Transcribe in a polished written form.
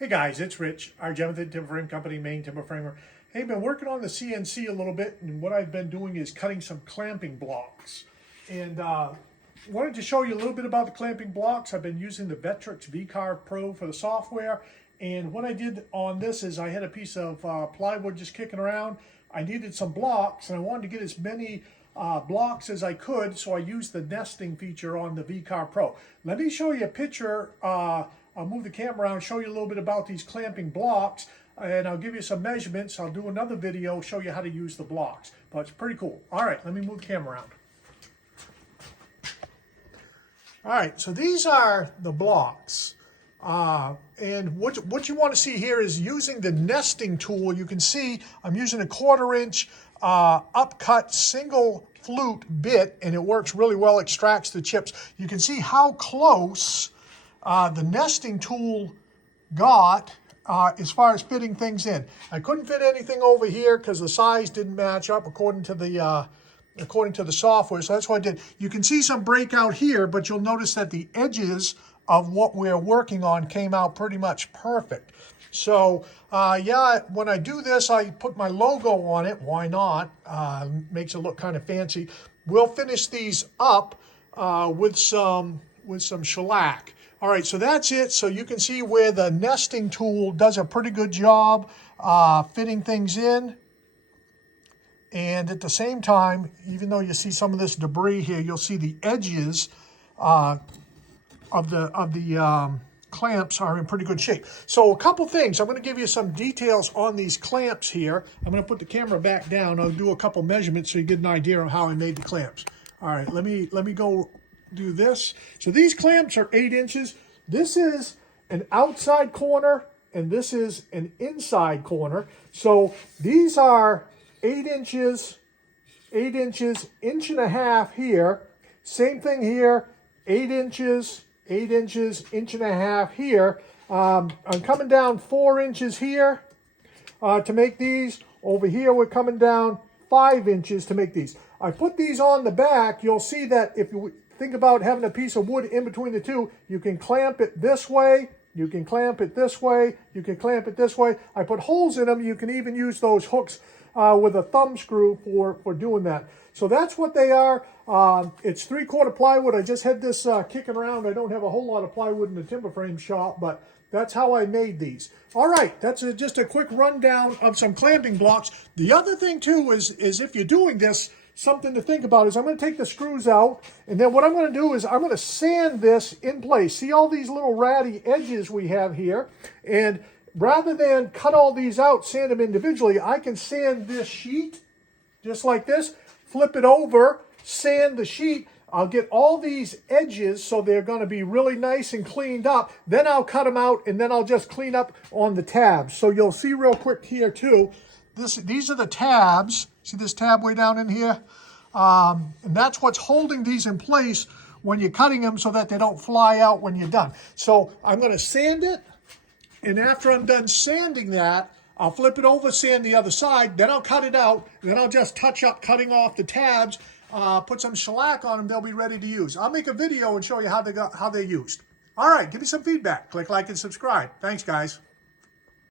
Hey guys, it's Rich, our Jonathan Timber Frame Company, main timber framer. Hey, been working on the CNC a little bit, and what I've been doing is cutting some clamping blocks. And wanted to show you a little bit about the clamping blocks. I've been using the Vectrex VCarve Pro for the software. And what I did on this is I had a piece of plywood just kicking around. I needed some blocks, and I wanted to get as many blocks as I could, so I used the nesting feature on the VCarve Pro. Let me show you a picture. I'll move the camera around, show you a little bit about these clamping blocks, and I'll give you some measurements. I'll do another video, show you how to use the blocks. But it's pretty cool. All right, let me move the camera around. All right, so these are the blocks. And what you want to see here is using the nesting tool. You can see I'm using a 1/4 inch upcut single flute bit, and it works really well, extracts the chips. You can see how close the nesting tool got as far as fitting things in. I couldn't fit anything over here because the size didn't match up according to the software, so that's what I did. You can see some breakout here, but you'll notice that the edges of what we're working on came out pretty much perfect. So yeah, when I do this, I put my logo on it. Why not? Makes it look kind of fancy. We'll finish these up with some shellac. All right, so that's it. So you can see where the nesting tool does a pretty good job fitting things in. And at the same time, even though you see some of this debris here, you'll see the edges of the clamps are in pretty good shape. So a couple things. I'm going to give you some details on these clamps here. I'm going to put the camera back down. I'll do a couple measurements so you get an idea of how I made the clamps. All right, let me go do this. So these clamps are 8 inches. This is an outside corner, and this is an inside corner. So these are 8 inches, 8 inches, 1.5 inches here. Same thing here, 8 inches, 8 inches, 1.5 inches here. I'm coming down 4 inches here to make these. Over here, we're coming down 5 inches to make these. I put these on the back. You'll see that if you think about having a piece of wood in between the two, you can clamp it this way, you can clamp it this way, you can clamp it this way. I put holes in them. You can even use those hooks with a thumb screw for doing that. So that's what they are. It's 3/4 plywood. I just had this kicking around. I don't have a whole lot of plywood in the timber frame shop, but that's how I made these. All right, that's just a quick rundown of some clamping blocks. The other thing too is if you're doing this, something to think about is I'm going to take the screws out, and then what I'm going to do is I'm going to sand this in place. See all these little ratty edges we have here? And rather than cut all these out, sand them individually, I can sand this sheet just like this, flip it over, sand the sheet. I'll get all these edges so they're going to be really nice and cleaned up. Then I'll cut them out, and then I'll just clean up on the tabs. So you'll see real quick here too, these are the tabs. See this tab way down in here? And that's what's holding these in place when you're cutting them so that they don't fly out when you're done. So I'm going to sand it, and after I'm done sanding that, I'll flip it over, sand the other side, then I'll cut it out, then I'll just touch up cutting off the tabs, put some shellac on them, they'll be ready to use. I'll make a video and show you how they're used. All right, give me some feedback. Click like and subscribe. Thanks, guys.